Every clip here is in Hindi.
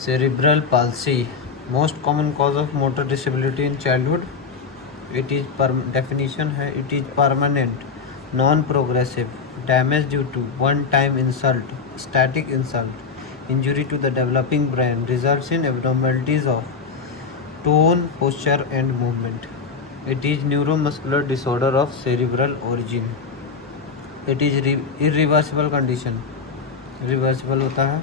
Cerebral palsy, most common cause of motor disability in childhood. It is definition है, it is permanent, non-progressive, damage due to one-time insult, static insult, injury to the developing brain, results in abnormalities of tone, posture and movement. It is neuromuscular disorder of cerebral origin. It is irreversible condition, reversible होता है.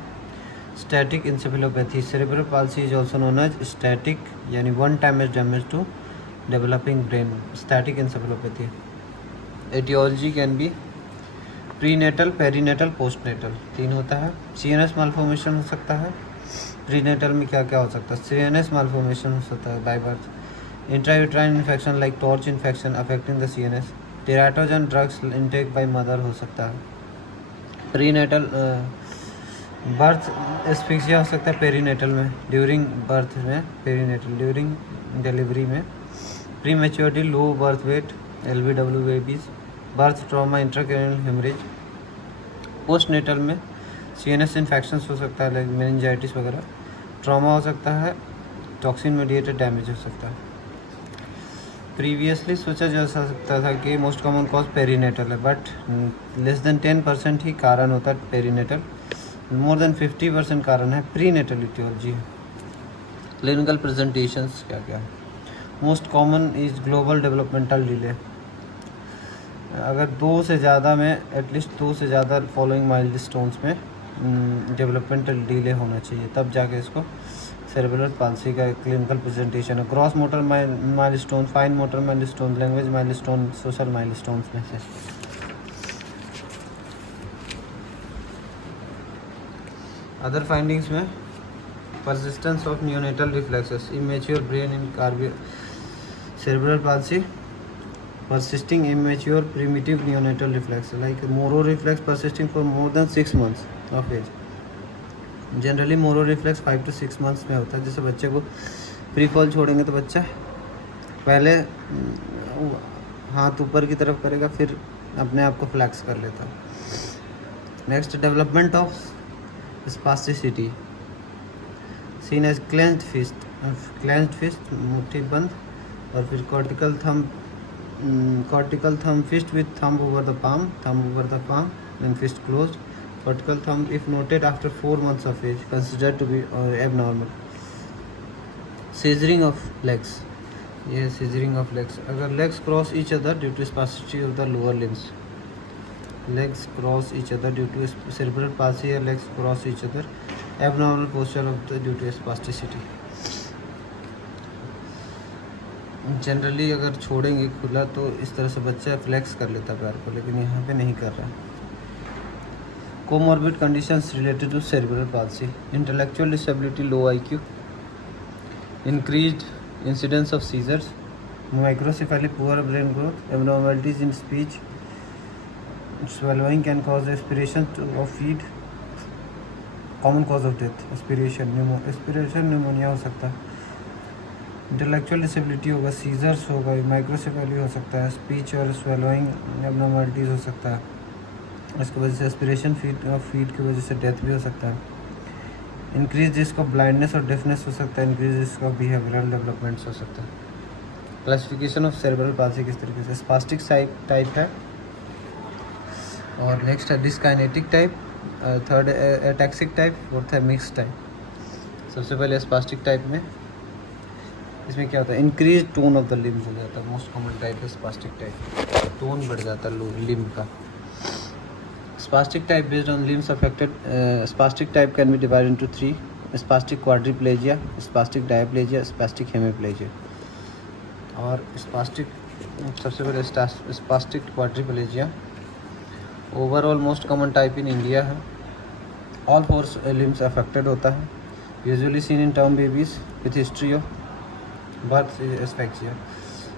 Static encephalopathy, cerebral palsy is also known as static यानी one time damage to developing brain, static encephalopathy. Etiology can be prenatal, perinatal, postnatal, 3 होता है. सीएनएस मालफॉर्मेशन हो सकता है. प्रीनेटल में क्या क्या हो सकता है? सीएनएस मालफॉर्मेशन हो सकता है by birth. Intrauterine infection like TORCH infection affecting the CNS. Teratogen drugs intake by mother हो सकता है. प्रीनेटल बर्थ एस्फिक्सिया हो सकता है पेरीनेटल में, ड्यूरिंग बर्थ में पेरीनेटल, ड्यूरिंग डिलीवरी में. Pre maturity, low birth weight, LBW babies, birth trauma, intracranial haemorrhage. Postnatal में CNS इन्फेक्शंस हो सकता है लाइक मेनिंजाइटिस वगैरह. ट्रॉमा हो सकता है, टॉक्सिन मेडिएटेड डैमेज हो सकता है. प्रीवियसली सोचा जा सकता था कि मोस्ट कॉमन कॉज पेरीनेटल है, बट लेस देन 10% ही कारण होता है पेरीनेटल. मोर देन 50% कारण है प्रीनेटल इटियोलॉजी. क्लिनिकल प्रेजेंटेशंस क्या क्या है? Most common is global developmental delay. अगर 2 से ज़्यादा में एटलीस्ट 2 से ज़्यादा फॉलोइंग माइलस्टोन्स में डेवलपमेंटल डिले होना चाहिए, तब जाके इसको सेरेब्रल पाल्सी का क्लिनिकल प्रेजेंटेशन है. Gross motor milestone, fine motor milestone, language milestone, social milestones में से. अदर फाइंडिंग्स में persistence of neonatal reflexes, immature brain in cerebral palsy, persisting immature primitive neonatal reflex like Moro reflex persisting for more than 6 months of age. Generally Moro reflex 5 to 6 months में होता है. जैसे बच्चे को प्री फॉल छोड़ेंगे तो बच्चा पहले हाथ ऊपर की तरफ करेगा, फिर अपने आप को फ्लैक्स कर लेता है. Next, development of spasticity seen as clenched fist, मुट्ठी बंद. और फिर cortical thumb fist with thumb over the palm and fist closed. Cortical thumb if noted after 4 months of age considered to be abnormal. Scissoring of legs, ये scissoring of legs. अगर legs cross each other due to spasticity of the lower limbs, legs cross each other due to cerebral palsy या legs cross each other, abnormal posture of the due to spasticity. Generally अगर छोड़ेंगे खुला तो इस तरह से बच्चा फ्लेक्स कर लेता पैर को, लेकिन यहाँ पे नहीं कर रहा है. Comorbid conditions related to cerebral palsy, intellectual disability, low IQ, increased incidence of seizures, microcephaly, poor brain growth, abnormalities in speech, swallowing can cause aspiration of feed, common cause of death aspiration pneumonia हो सकता है. इंटेलेक्चुअल डिसेबिलिटी होगा, सीजर्स होगा, माइक्रोसेफेली हो सकता है, स्पीच और स्वेलोइंग एब्नॉर्मलिटीज़ हो सकता है. इसकी वजह से एस्पिरेशन फीड की वजह से डेथ भी हो सकता है. इंक्रीज रिस्क ऑफ ब्लाइंडनेस और डेफनेस हो सकता है. Increase risk of behavioural developments हो सकता है. क्लासिफिकेशन ऑफ सेरेब्रल पाल्सी किस तरीके से? स्पास्टिक टाइप है, और नेक्स्ट है dyskinetic type, third ataxic type, fourth है मिक्स टाइप. सबसे पहले स्पास्टिक टाइप में इसमें क्या होता है? Increase tone of the limbs हो जाता है. मोस्ट कॉमन टाइप है स्पास्टिक टाइप, टोन बढ़ जाता है लिम्ब का. Spastic type based on limbs affected. Spastic type can be divided into 3: spastic quadriplegia, spastic diplegia, spastic hemiplegia. और स्पास्टिक सबसे पहले spastic quadriplegia overall most common type in India है. ऑल 4 लिम्स अफेक्टेड होता है. Usually seen in term babies with history of birth asphyxia.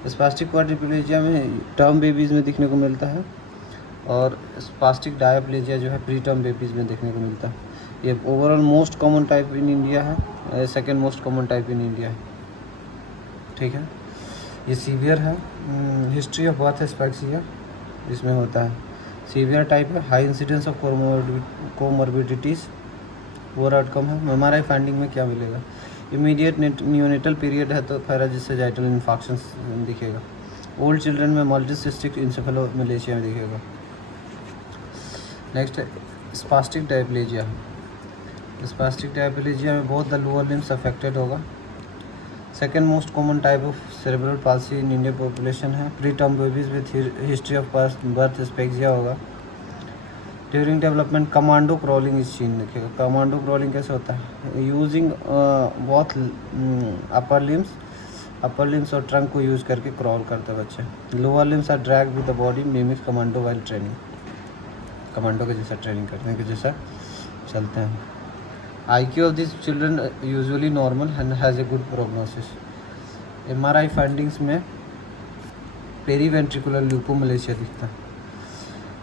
Spastic quadriplegia में टर्म बेबीज़ में दिखने को मिलता है, और स्पास्टिक डायप्लेजिया जो है प्री टर्म बेबीज़ में देखने को मिलता है. ये overall most common type in India है, second most common type in India है. ठीक है, ये सीवियर है. हिस्ट्री ऑफ बर्थ एस्फेक्सिया इसमें होता है. सीवियर टाइप है, high incidence of comorbidities, poor outcome है। MRI फाइंडिंग में क्या मिलेगा, इमीडिएट न्यूनेटल पीरियड है तो पैराजिसाइटल इन्फेक्शन दिखेगा। ओल्ड चिल्ड्रन में मल्टीसिस्टिक इंसेफेलोमलेशिया में दिखेगा। नेक्स्ट है स्पास्टिक डायप्लेजिया। स्पास्टिक डायप्लेजिया में बहुत द लोअर लिम्स अफेक्टेड होगा। Second most common type of cerebral palsy in Indian population है। Pre term babies with history of birth asphyxia होगा। ड्यूरिंग डेवलपमेंट कमांडो क्रॉलिंग इस चीन देखिएगा। कमांडो क्रॉलिंग कैसे होता है, यूजिंग बोथ अपर लिम्स और ट्रंक को यूज़ करके क्रॉल करते हैं बच्चे। Lower limbs are drag with the body mimics commando while training. Commando के जैसा ट्रेनिंग करने के जैसा चलते हैं। IQ of this children usually normal and has a good prognosis. MRI findings में पेरीवेंट्रिकुलर ल्यूकोमलेशिया दिखता है।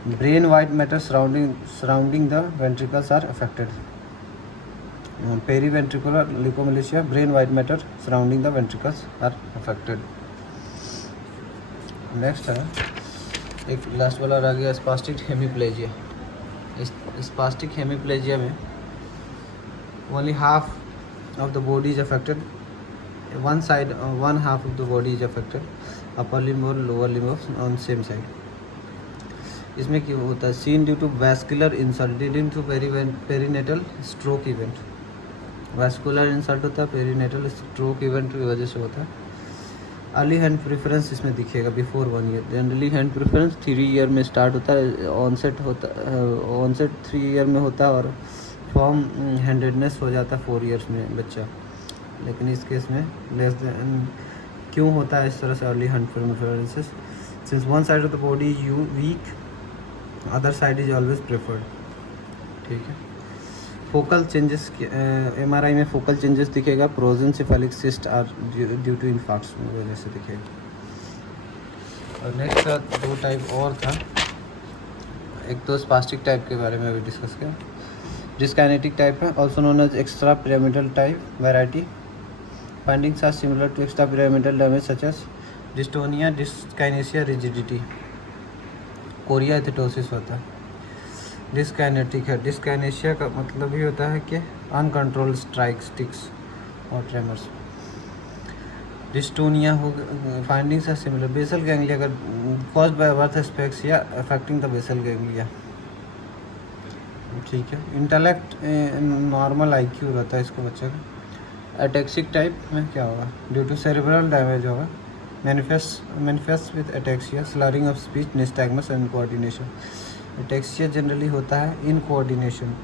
Brain white matter surrounding the ventricles are affected. Periventricular leukomalacia, brain white matter surrounding the ventricles are affected. Next है एक लास्ट वाला रह गया स्पास्टिक हेमीप्लेजिया। स्पास्टिक हेमीप्लेजिया में only half of the body is affected, one half of the body is affected, upper limb और lower limb on same side। इसमें क्या होता है, seen due to vascular insult leading to perinatal stroke event। vascular insult होता है, perinatal stroke event की वजह से होता है। अर्ली हैंड प्रेफरेंस इसमें दिखेगा before 1 year. Generally hand preference 3 year में स्टार्ट होता है, ऑनसेट 3 ईयर में होता है और फॉर्म हैंडेडनेस हो जाता है 4 ईयर्स में बच्चा। लेकिन इस केस में लेस देन क्यों होता है इस तरह से early hand preferences, since one side of the body is weak, other side is always preferred. ठीक है। फोकल चेंजेस MRI में फोकल चेंजेस दिखेगा। Porencephalic cyst are due to infarction की वजह से दिखेगा। और नेक्स्ट का 2 टाइप और था, एक तो स्पास्टिक टाइप के बारे में अभी डिस्कस किया। डिस्काइनेटिक टाइप है, also known as extra pyramidal type variety. Findings are similar to extra pyramidal damage such as dystonia, dyskinesia, rigidity, chorea athetosis होता है। डिस्काइनेटिक है, डिस्काइनेशिया का मतलब ही होता है कि अनकंट्रोल्ड स्टिक्स और ट्रेमर्स। डिस्टोनिया हो, findings are similar. Basal ganglia अगर caused by birth asphyxia affecting the basal ganglia. ठीक है। इंटेलेक्ट नॉर्मल IQ रहता है इसको बच्चे का। एटेक्सिक टाइप में क्या होगा, ड्यू टू सेरेब्रल डैमेज होगा। Manifest with ataxia, slurring of speech, nystagmus and coordination. Ataxia generally होता है इन कोऑर्डिनेशन,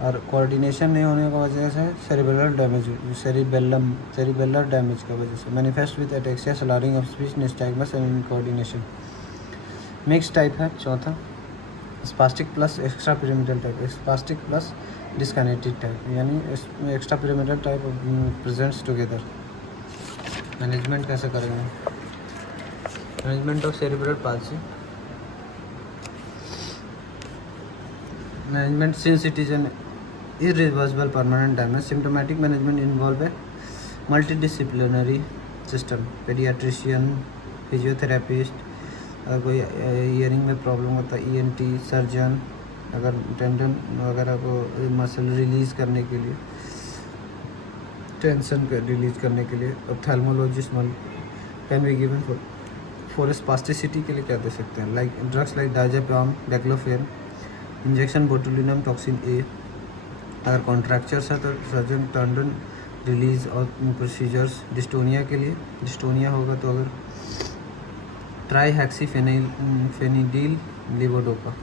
और कोऑर्डिनेशन नहीं होने की वजह से सेरिबेलर डैमेज, सेरिबेलर डैमेज की वजह से। Manifest with ataxia, slurring of speech, nystagmus and in coordination. Mix type है चौथा, spastic plus extra pyramidal type, spastic plus dyskinetic type, यानी extra pyramidal type presents together. Management कैसे करेंगे, management of cerebral palsy. Management since it is an irreversible permanent damage, symptomatic management involve a multidisciplinary system, pediatrician, physiotherapist, अगर कोई ईयरिंग में प्रॉब्लम होता है ENT, सर्जन, अगर टेंडन वगैरह को मसल रिलीज़ करने के लिए, टेंशन को रिलीज करने के लिए, ophthalmologist can be given for spasticity के लिए क्या दे सकते हैं, like drugs like diazepam, baclofen, injection botulinum toxin A। अगर कॉन्ट्रैक्चर्स है तो सर्जन टेंडन रिलीज और प्रोसीजर्स। डिस्टोनिया के लिए, डिस्टोनिया होगा तो अगर ट्राईहेक्सीफेनिडील लेवोडोपा।